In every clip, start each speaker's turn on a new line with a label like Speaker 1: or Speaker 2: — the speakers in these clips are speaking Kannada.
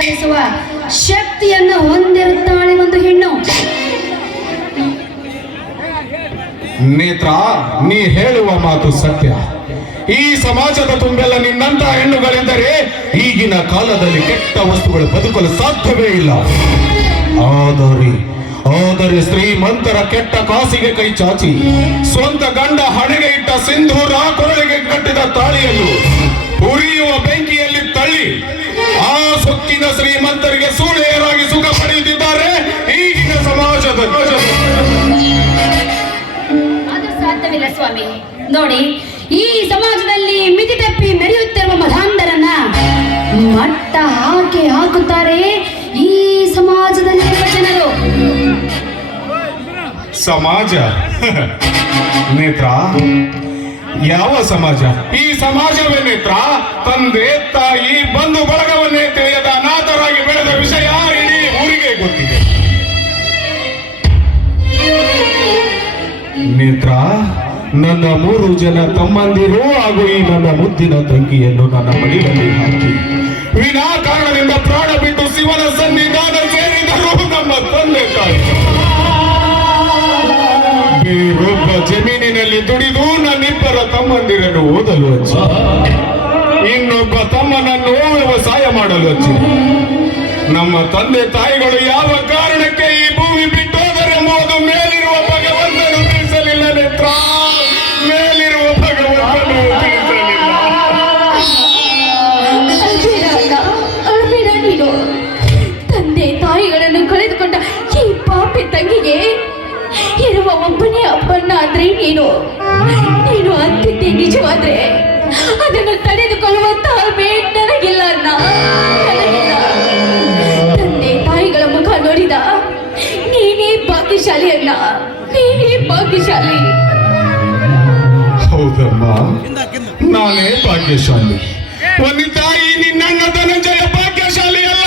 Speaker 1: ಕತ್ತರಿಸುವ ಶಕ್ತಿಯನ್ನು ಹೊಂದಿರುತ್ತಾಳೆ ಒಂದು ಹೆಣ್ಣು.
Speaker 2: ನೇತ್ರ, ನೀ ಹೇಳುವ ಮಾತು ಸತ್ಯ. ಈ ಸಮಾಜದ ತುಂಬೆಲ್ಲ ನಿನ್ನಂತ ಹೆಣ್ಣುಗಳೆಂದರೆ ಈಗಿನ ಕಾಲದಲ್ಲಿ ಕೆಟ್ಟ ವಸ್ತುಗಳು ಬದುಕಲು ಸಾಧ್ಯವೇ ಇಲ್ಲ. ಆದರೆ ಆದರೆ ಶ್ರೀಮಂತರ ಕೆಟ್ಟ ಕಾಸಿಗೆ ಕೈ ಚಾಚಿ, ಸ್ವಂತ ಗಂಡ ಹಣೆಗೆ ಇಟ್ಟ ಸಿಂಧೂರ ಕೊರಳಿಗೆ ಕಟ್ಟಿದ ತಾಳಿಯನ್ನು ಉರಿಯುವ ಬೆಂಕಿಯಲ್ಲಿ ತಳ್ಳಿ ಆ ಸೊಕ್ಕಿನ ಶ್ರೀಮಂತರಿಗೆ ಸೂಳೆಯರಾಗಿ ಸುಖ ಪಡೆಯುತ್ತಿದ್ದಾರೆ ಈಗಿನ ಸಮಾಜದ
Speaker 1: ಸಾಧ್ಯವಿಲ್ಲ ಸ್ವಾಮಿ. ನೋಡಿ ಈ ಸಮಾಜದಲ್ಲಿ ಮಿತಿ ತಪ್ಪಿ ಮೆರೆಯುತ್ತಿರುವ ಮಧಾಂಧರನ್ನ ಮಟ್ಟ ಹಾಕಿ ಹಾಕುತ್ತಾರೆ ಈ ಸಮಾಜದಲ್ಲಿ ಜನರು.
Speaker 2: ಸಮಾಜ. ನೇತ್ರ ಯಾವ ಸಮಾಜ? ಈ ಸಮಾಜವೇ ನೇತ್ರ, ತಂದೆ, ತಾಯಿ, ಬಂಧು ಬಳಗವನ್ನೇ ತಿಳಿಯದ ಅನಾಥರಾಗಿ ಬೆಳೆದ ವಿಷಯ ಇಡೀ ಊರಿಗೆ ಗೊತ್ತಿದೆ. ನೇತ್ರ, ನನ್ನ ಮೂರು ಜನ ತಮ್ಮಂದಿರು ಹಾಗೂ ಈ ನನ್ನ ಮುದ್ದಿನ ತಂಗಿಯನ್ನು ನನ್ನ ಮಡಿಲಲ್ಲಿ ಹಾಕಿ. ವಿನಾಕಾರಣದಿಂದ ಜಮೀನಿನಲ್ಲಿ ದುಡಿದು ನನ್ನಿಬ್ಬರ ತಮ್ಮಂದಿರನ್ನು ಓದಲು ಹಚ್ಚಿ. ಇನ್ನೊಬ್ಬ ತಮ್ಮನನ್ನು ವ್ಯವಸಾಯ ಮಾಡಲು ಹಚ್ಚಿ. ನಮ್ಮ ತಂದೆ ತಾಯಿಗಳು ಯಾವ ಕಾರಣಕ್ಕೆ ಈ
Speaker 1: ನೀನು ನೀನು ಅಂತಿದ್ದೆ ನಿಜವಾದ್ರೆ ಅದನ್ನು ತಡೆದುಕೊಳ್ಳುವ ತಾಳ್ಮೆ ನನಗಿಲ್ಲ ಅನ್ನ. ತಂದೆ ತಾಯಿಗಳ ಮುಖ ನೋಡಿದ ನೀನೇ ಭಾಗ್ಯಶಾಲಿ ಅನ್ನ ನೀನೇ ಭಾಗ್ಯಶಾಲಿ.
Speaker 2: ಹೌದಮ್ಮ ನಾನೇ ಭಾಗ್ಯಶಾಲಿ. ಒಂದು ತಾಯಿ ನಿನ್ನ ಧನಂಜಯ ಭಾಗ್ಯಶಾಲಿ ಅಲ್ಲಮ್ಮ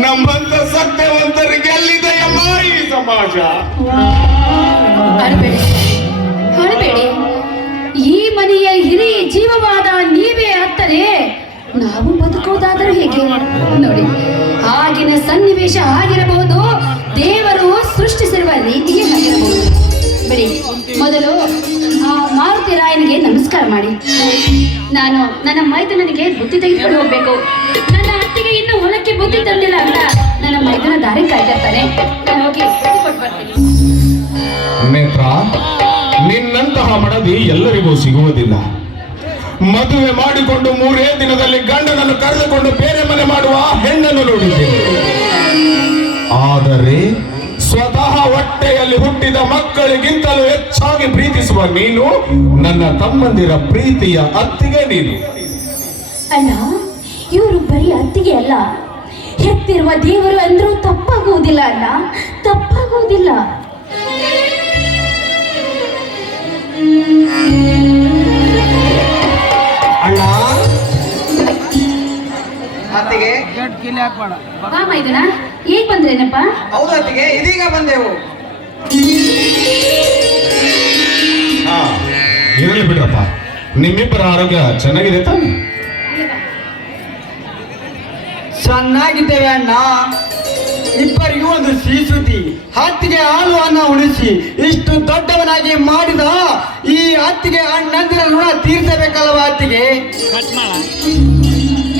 Speaker 2: ನಮ್ಮಂತ ಸತ್ಯವಂತರಿಗೆ ಎಂಬ ಈ ಸಮಾಜ?
Speaker 1: ಈ ಮನೆಯ ಹಿರಿ ಜೀವವಾದ ನೀವೇ ಅತ್ತರೆ ನಾವು ಬದುಕುವುದಾದರೂ ಹೇಗೆ? ನೋಡಿ, ಆಗಿನ ಸನ್ನಿವೇಶ ಆಗಿರಬಹುದು, ದೇವರು ಸೃಷ್ಟಿಸಿರುವ ರೀತಿಯೇ ಆಗಿರಬಹುದು. ಬಿಡಿ, ಮೊದಲು ಆ ಮಾರುತಿ ರಾಯನಿಗೆ ನಮಸ್ಕಾರ ಮಾಡಿ. ನಾನು ನನ್ನ ಮೈದನನಿಗೆ ಬುದ್ಧಿ ತೆಗೆದುಕೊಂಡು ಹೋಗ್ಬೇಕು. ನನ್ನ ಇನ್ನು ಹೊಲಕ್ಕೆ ಬುದ್ಧಿ ತಂದಿಲ್ಲ ಅಂತ ನನ್ನ ಮೈದನ ದಾರಿ ಕಾಯ್ದಿರ್ತಾನೆ ನಾನು ಹೋಗಿ ಬುದ್ಧಿ ಕೊಟ್ಟು ಬರ್ತೀನಿ.
Speaker 2: ನೇತ್ರ ನಿನ್ನಂತಹ ಮಡದಿ ಎಲ್ಲರಿಗೂ ಸಿಗುವುದಿಲ್ಲ. ಮದುವೆ ಮಾಡಿಕೊಂಡು ಮೂರೇ ದಿನದಲ್ಲಿ ಗಂಡನನ್ನು ಕರೆದುಕೊಂಡು ಬೇರೆ ಮನೆ ಮಾಡುವ ಹೆಣ್ಣನ್ನು ನೋಡಿದ್ದೇನೆ. ಆದರೆ ಸ್ವತಃ ಹೊಟ್ಟೆಯಲ್ಲಿ ಹುಟ್ಟಿದ ಮಕ್ಕಳಿಗಿಂತಲೂ ಹೆಚ್ಚಾಗಿ ಪ್ರೀತಿಸುವ ನೀನು ನನ್ನ ತಮ್ಮಂದಿರ ಪ್ರೀತಿಯ ಅತ್ತಿಗೆ ನೀನು.
Speaker 1: ಅಣ್ಣ ಇವರು ಬರೀ ಅತ್ತಿಗೆ ಅಲ್ಲ. ಹೆತ್ತಿರುವ ದೇವರು ಅಂದ್ರೂ ತಪ್ಪಾಗುವುದಿಲ್ಲ ಅಣ್ಣ. ತಪ್ಪಾಗುವುದಿಲ್ಲ.
Speaker 3: ಅಣ್ಣ. ಅತ್ತಿಗೆ.
Speaker 4: ಗೇಟ್ ಕೀಲಿ ಹಾಕ್ಬೇಡ.
Speaker 1: ಬಾ ಮೈದನ ಈಗ ಬಂದ್ರೇನಪ್ಪ?
Speaker 3: ಹೌದು ಅತ್ತಿಗೆ ಇದೀಗ ಬಂದೆವು.
Speaker 2: ಹಾ ಇರಲಿ ಬಿಡ್ರಪ್ಪ ನಿಮ್ಮಿಬ್ಬರ ಆರೋಗ್ಯ ಚೆನ್ನಾಗಿದೆ ತಾನೆ?
Speaker 4: ಚೆನ್ನಾಗಿದ್ದೇವೆ ಅಣ್ಣ. ಇಬ್ಬರಿಗೂ ಒಂದು ಸಿಹಿ ಸುದ್ದಿ ಹತ್ತಿಗೆ ಹಾಲು ಅನ್ನ ಉಳಿಸಿ ಇಷ್ಟು ದೊಡ್ಡವನಾಗಿ ಮಾಡಿದ ಈ ಹತ್ತಿಗೆ ಅಣ್ಣಂದಿರ ಋಣ ತೀರ್ಸಬೇಕಲ್ವ ಹತ್ತಿಗೆ?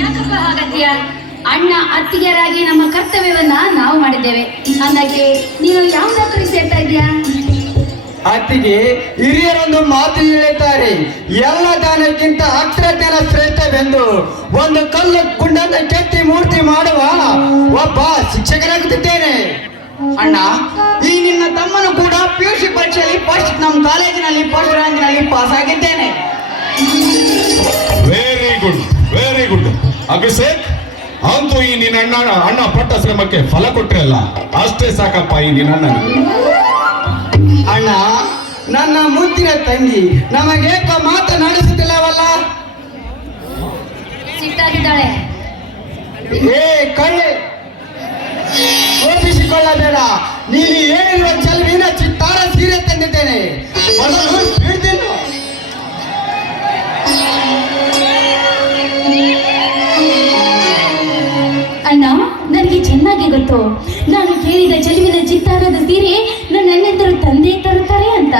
Speaker 1: ಯಾಕಪ್ಪ ಅಣ್ಣ ಅತ್ತಿಗೆಯರಾಗಿ ನಮ್ಮ ಕರ್ತವ್ಯವನ್ನ ನಾವು ಮಾಡಿದ್ದೇವೆ. ಅಂದಾಗೆ ನೀನು ಯಾವ ನೌಕರಿ ಸೇರ್ತಾ ಇದೀಯಾ
Speaker 4: ಅತ್ತಿಗೆ ಹಿರಿಯರೊಂದು ಮಾತು ಹೇಳುತ್ತಾರೆ ಎಲ್ಲ ದಾನಕ್ಕಿಂತ ಅಕ್ಷರಜ್ಞಾನ ಶ್ರೇಷ್ಠವೆಂದು ಒಂದು ಕಲ್ಲು ಗುಂಡನ್ನು ಕೆತ್ತಿ ಮೂರ್ತಿ ಮಾಡುವ ಒಬ್ಬ ಶಿಕ್ಷಕರಾಗುತ್ತಿದ್ದೇನೆ
Speaker 3: ಅಣ್ಣ ಈ ನಿನ್ನ ತಮ್ಮನು ಕೂಡ ಪಿ ಯು ಸಿ ಪರೀಕ್ಷೆಯಲ್ಲಿ ಫಸ್ಟ್ ನಮ್ಮ ಕಾಲೇಜಿನಲ್ಲಿ ಫಸ್ಟ್ ರ್ಯಾಂಕ್ನಲ್ಲಿ ಪಾಸ್ ಆಗಿದ್ದೇನೆ.
Speaker 2: Very good very good Abhishek ಅಂತೂ ಈ ನಿನ್ನ ಅಣ್ಣ ಅಣ್ಣ ಪಟ್ಟ ಶ್ರಮಕ್ಕೆ ಫಲ ಕೊಟ್ರಲ್ಲ ಅಷ್ಟೇ ಸಾಕಪ್ಪ ಈ ನಿನ್ನ ಅಣ್ಣ
Speaker 4: ಅಣ್ಣ ನನ್ನ ಮುದ್ದಿನ ತಂಗಿ ನಮಗೇಕ ಮಾತನಾಡಿಸುತ್ತಿಲ್ಲವಲ್ಲ
Speaker 1: ಇದ್ದಾಳೆ
Speaker 4: ಏ ಕಳ್ಳೆ ಕೋಪಿಸಿಕೊಳ್ಳಬೇಡ ನೀನು ಹೇಳಿರುವ ಚಲವಿನ ಚಿತ್ತಾರ ಸೀರೆ ತಂದಿದ್ದೇನೆ. ಮೊದಲು ಬಿಡ್ತೀನಿ
Speaker 1: ಅಣ್ಣ ನನಗೆ ಚೆನ್ನಾಗಿ ಗೊತ್ತು. ನಾನು ಕೇಳಿದ ಚೆಲುವಿನ ಚಿತ್ತಾರದ ಸೀರೆ ನನ್ನ ಅಣ್ಣಂದರು ತಂದೆ ತರುತ್ತಾರೆ ಅಂತ.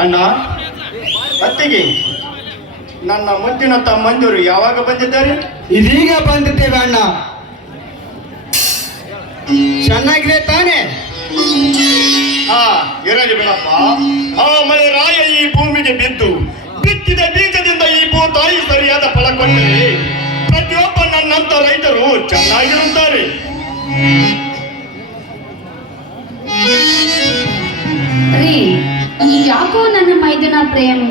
Speaker 5: ಅಣ್ಣ ಅತ್ತಿಗೆ ನನ್ನ ಮುಂದಿನ ತಮ್ಮಂದಿರು ಯಾವಾಗ ಬಂದಿದ್ದಾರೆ?
Speaker 4: ಇದೀಗ ಬಂದಿದ್ದೇವೆ ಅಣ್ಣ. ಚೆನ್ನಾಗಿದೆ ತಾನೆ.
Speaker 5: ಹಾ ಇರಲಿ ಬಿಡಪ್ಪ. ಆ ಮಳೆ ರಾಯ ಈ ಭೂಮಿಗೆ ಬಿದ್ದು ಬಿತ್ತಿದ ಬೀಜದಿಂದ ಈ ಭೂ ತಾಯಿ ಸರಿಯಾದ ಫಲ ಕೊಟ್ಟರೆ ಪ್ರತಿಯೊಬ್ಬ ನನ್ನಂತ ರೈತರು ಚೆನ್ನಾಗಿರುತ್ತಾರೆ.
Speaker 1: ರೀ ಯಾಕೋ ನನ್ನ ಮೈದನ ಪ್ರೇಮ್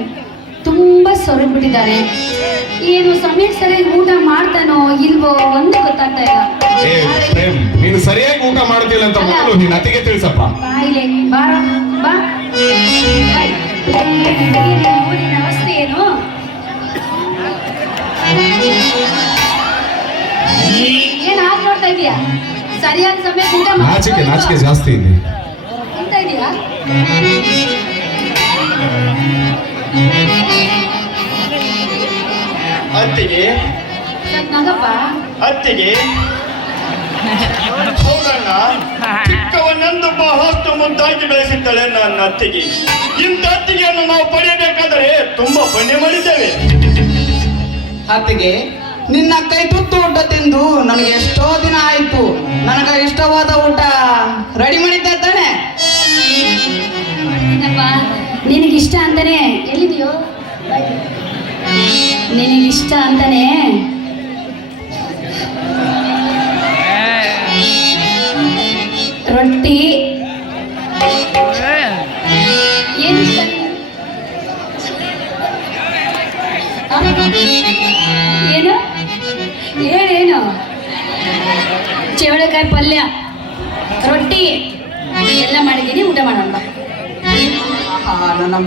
Speaker 1: ತುಂಬಾ ಸೊರಗ್ಬಿಟ್ಟಿದ್ದಾರೆ. ಏನು ಸಮಯಕ್ಕೆ ಸರಿಯಾಗಿ ಊಟ ಮಾಡ್ತಾನೋ ಇಲ್ವೋ ಒಂದು ಗೊತ್ತಾಗ್ತಾ ಇಲ್ಲ.
Speaker 2: ನೀನು ಸರಿಯಾಗಿ ಊಟ ಮಾಡ್ತಿಲ್ಲ ಅಂತ ಮೊದಲು ನೀನು ಅತಿಗೆ ತಿಳಿಸಪ್ಪ.
Speaker 1: ಬಾಯಿಲೆ ಬಾರ ಬಾ ಊರಿನ ಅವಸ್ಥೆ ಏನು? ಏನ್ ಹಾಕ್ ನೋಡ್ತಾ ಇದೀಯಾ? ಸರಿಯಾದ ಸಮಯ ಊಟ ಮಾಡಿ
Speaker 2: ನಾಚಿಕೆ? ನಾಚಿಕೆ ಜಾಸ್ತಿ ಇದೆ.
Speaker 1: ಅಂತ ಇದೀಯಾ?
Speaker 5: ಅತ್ತಿಗೆ ಅತ್ತಿಗೆ ಹೋಗಣ್ಣ ಚಿಕ್ಕವನಂದು ಬಹಳಷ್ಟು ಮುದ್ದಾಗಿ ಬೆಳೆಸಿದ್ದಾಳೆ ನನ್ನ ಅತ್ತಿಗೆ. ಇಂಥ ಅತ್ತಿಗೆಯನ್ನು ನಾವು ಪಡೆಯಬೇಕಾದರೆ ತುಂಬಾ ಪುಣ್ಯ ಮಾಡಿದ್ದೇವೆ.
Speaker 3: ಅತ್ತಿಗೆ ನಿನ್ನ ಕೈ ತುತ್ತು ಊಟ ತಿಂದು ನನಗೆ ಎಷ್ಟೋ ದಿನ ಆಯ್ತು. ನನಗೆ ಇಷ್ಟವಾದ ಊಟ ರೆಡಿ ಮಾಡಿದ್ದೆ ತಾನೆ?
Speaker 1: ನಿನಗಿಷ್ಟ ಅಂತಾನೆ ಎಲ್ಲಿದೆಯೋ? ನಿನಗಿಷ್ಟ ಅಂತಾನೆ? ರೊಟ್ಟಿ. ಏನು ಹೇಳೇನು? ಚವಳೆಕಾಯಿ ಪಲ್ಯ.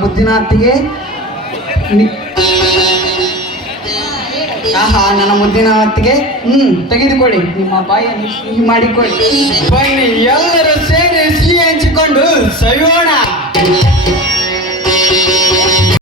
Speaker 3: ಮುದ್ದಿನ ಅತ್ತಿಗೆ ಆಹಾ, ನನ್ನ ಮುದ್ದಿನ ಹೊತ್ತಿಗೆ ಹ್ಮ್, ತೆಗೆದುಕೊಳ್ಳಿ. ನಿಮ್ಮ ಬಾಯಿಯನ್ನು ಸಿಹಿ ಮಾಡಿಕೊಳ್ಳಿ.
Speaker 4: ಬನ್ನಿ, ಎಲ್ಲರೂ ಸೇರಿ ಸಿಹಿ ಹಂಚಿಕೊಂಡು ಸವಿಯೋಣ.